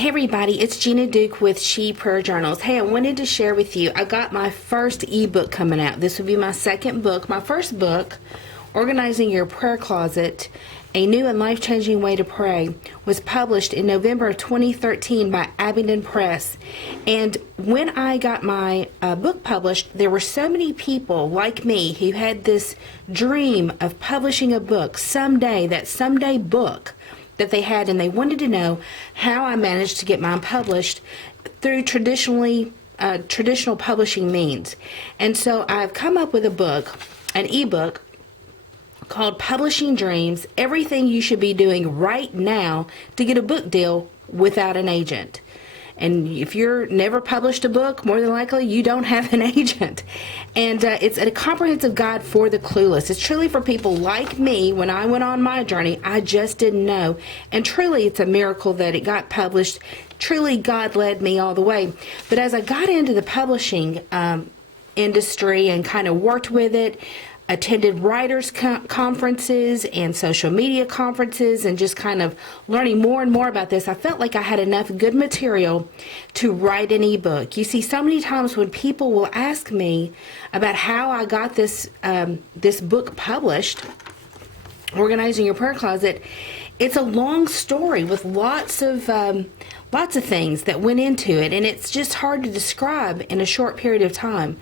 Hey everybody, it's Gina Duke with She Prayer Journals. Hey, I wanted to share with you, I got my first ebook coming out. This will be my second book. My first book, Organizing Your Prayer Closet, A New and Life-Changing Way to Pray, was published in November of 2013 by Abingdon Press. And when I got my book published, there were so many people like me who had this dream of publishing a book someday, that someday book that they had, and they wanted to know how I managed to get mine published through traditional publishing means. And so I've come up with a book, an ebook called Publishing Dreams, Everything You Should Be Doing Right Now to Get a Book Deal Without an Agent. And if you're never published a book, more than likely you don't have an agent. And it's a comprehensive guide for the clueless. It's truly for people like me. When I went on my journey, I just didn't know. And truly, it's a miracle that it got published. Truly, God led me all the way. But as I got into the publishing industry and kind of worked with it, attended writers conferences and social media conferences, and just kind of learning more and more about this, I felt like I had enough good material to write an ebook. You see, so many times when people will ask me about how I got this this book published, Organizing Your Prayer Closet, it's a long story with lots of things that went into it, and it's just hard to describe in a short period of time.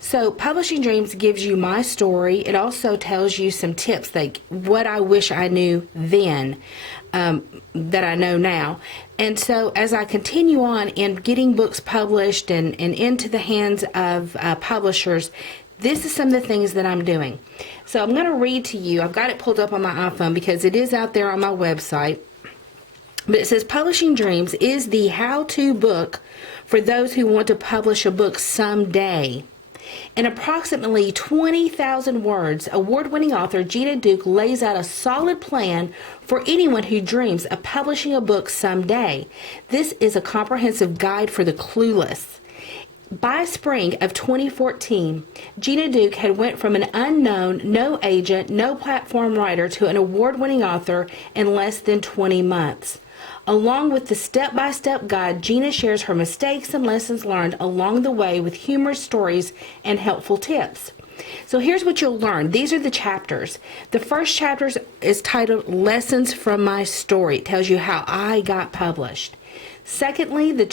So Publishing Dreams gives you my story. It also tells you some tips, like what I wish I knew then that I know now. And so as I continue on in getting books published and into the hands of publishers, this is some of the things that I'm doing. So I'm going to read to you. I've got it pulled up on my iPhone because it is out there on my website. But it says, Publishing Dreams is the how-to book for those who want to publish a book someday. In approximately 20,000 words, award-winning author Gina Duke lays out a solid plan for anyone who dreams of publishing a book someday. This is a comprehensive guide for the clueless. By spring of 2014, Gina Duke had went from an unknown, no agent, no platform writer to an award-winning author in less than 20 months. Along with the step-by-step guide, Gina shares her mistakes and lessons learned along the way with humorous stories and helpful tips. So here's what you'll learn. These are the chapters. The first chapter is titled Lessons from My Story. It tells you how I got published. Secondly, the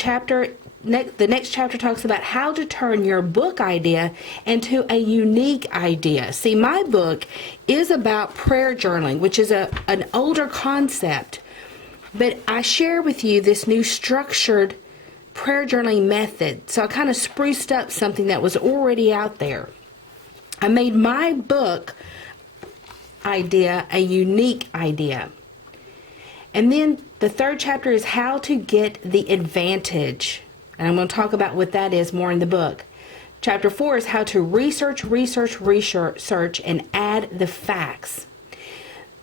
next chapter talks about how to turn your book idea into a unique idea. See, my book is about prayer journaling, which is an older concept. But I share with you this new structured prayer journaling method. So I kind of spruced up something that was already out there. I made my book idea a unique idea. And then the third chapter is how to get the advantage. And I'm going to talk about what that is more in the book. Chapter 4 is how to research, and add the facts.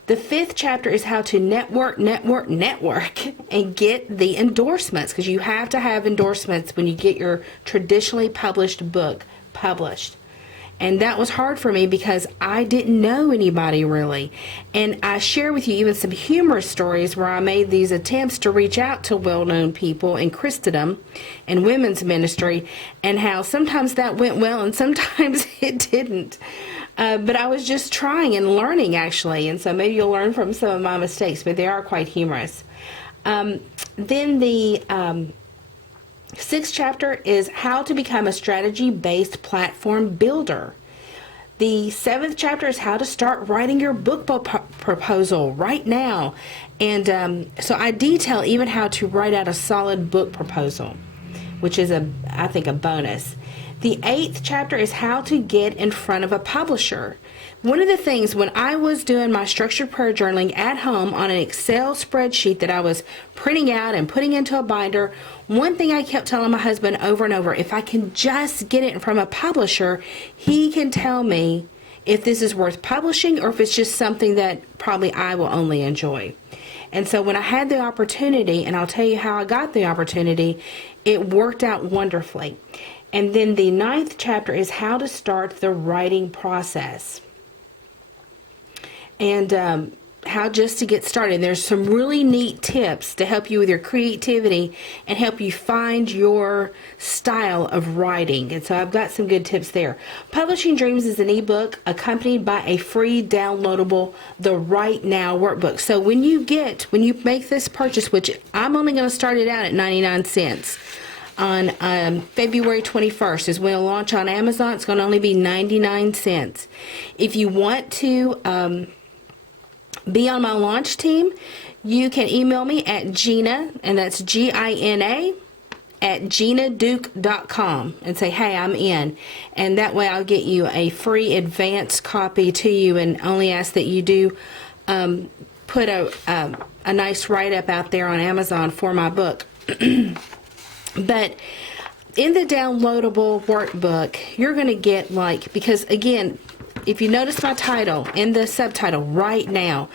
The fifth chapter is how to network, and get the endorsements, because you have to have endorsements when you get your traditionally published book published. And that was hard for me because I didn't know anybody really. And I share with you even some humorous stories where I made these attempts to reach out to well-known people in Christendom and women's ministry, and how sometimes that went well and sometimes it didn't. But I was just trying and learning, actually, and so maybe you'll learn from some of my mistakes, but they are quite humorous. Then the sixth chapter is how to become a strategy-based platform builder. The seventh chapter is how to start writing your book proposal right now. And so I detail even how to write out a solid book proposal, which is, I think, a bonus. The eighth chapter is how to get in front of a publisher. One of the things when I was doing my structured prayer journaling at home on an Excel spreadsheet that I was printing out and putting into a binder, one thing I kept telling my husband over and over, if I can just get it in front of a publisher, he can tell me if this is worth publishing or if it's just something that probably I will only enjoy. And so when I had the opportunity, and I'll tell you how I got the opportunity, it worked out wonderfully. And then the ninth chapter is how to start the writing process. And how just to get started. There's some really neat tips to help you with your creativity and help you find your style of writing. And so I've got some good tips there. Publishing Dreams is an ebook accompanied by a free downloadable The Right Now workbook. So when you make this purchase, which I'm only going to start it out at 99 cents, on February 21st is when it'll launch on Amazon. It's going to only be 99 cents. If you want to be on my launch team, you can email me at Gina, and that's Gina, at ginaduke.com and say, hey, I'm in. And that way I'll get you a free advanced copy to you, and only ask that you do put a nice write-up out there on Amazon for my book. But in the downloadable workbook, you're going to get, because again, if you notice my title in the subtitle, Right Now,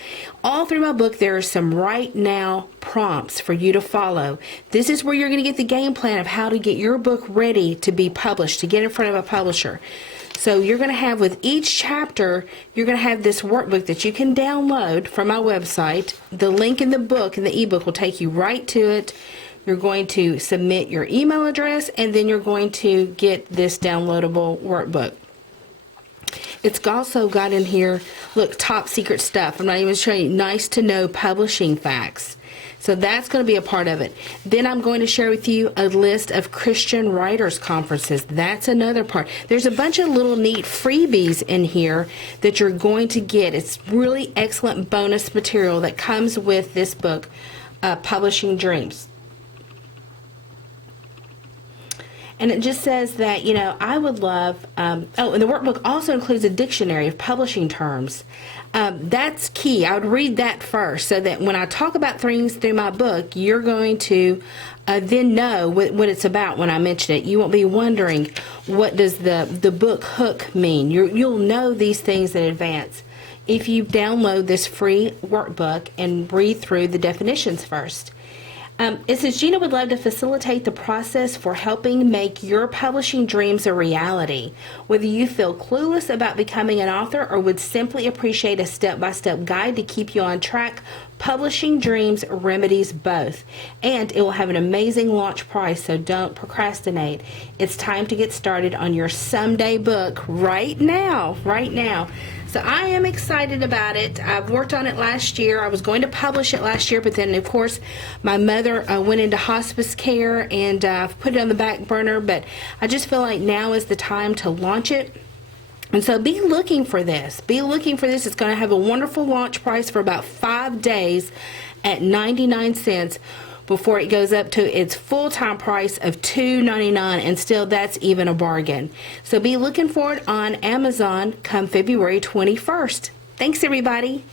all through my book there are some right now prompts for you to follow. This is where you're going to get the game plan of how to get your book ready to be published, to get in front of a publisher. So you're going to have, with each chapter, you're going to have this workbook that you can download from my website. The link in the book, in the ebook, will take you right to it. You're going to submit your email address, and then you're going to get this downloadable workbook. It's also got in here, look, top secret stuff. I'm not even showing you, nice to know publishing facts. So that's going to be a part of it. Then I'm going to share with you a list of Christian writers conferences. That's another part. There's a bunch of little neat freebies in here that you're going to get. It's really excellent bonus material that comes with this book, Publishing Dreams. And it just says that, I would love, and the workbook also includes a dictionary of publishing terms. That's key. I would read that first, so that when I talk about things through my book, you're going to then know what it's about when I mention it. You won't be wondering, what does the book hook mean? You'll know these things in advance if you download this free workbook and read through the definitions first. It says, Gina would love to facilitate the process for helping make your publishing dreams a reality. Whether you feel clueless about becoming an author or would simply appreciate a step-by-step guide to keep you on track, Publishing Dreams remedies both. And it will have an amazing launch price, so don't procrastinate. It's time to get started on your someday book right now. So I am excited about it. I've worked on it last year. I was going to publish it last year, but then, of course, my mother went into hospice care, and I've put it on the back burner. But I just feel like now is the time to launch it. And so be looking for this. It's going to have a wonderful launch price for about 5 days at 99 cents. Before it goes up to its full-time price of $2.99, and still that's even a bargain. So be looking for it on Amazon come February 21st. Thanks, everybody.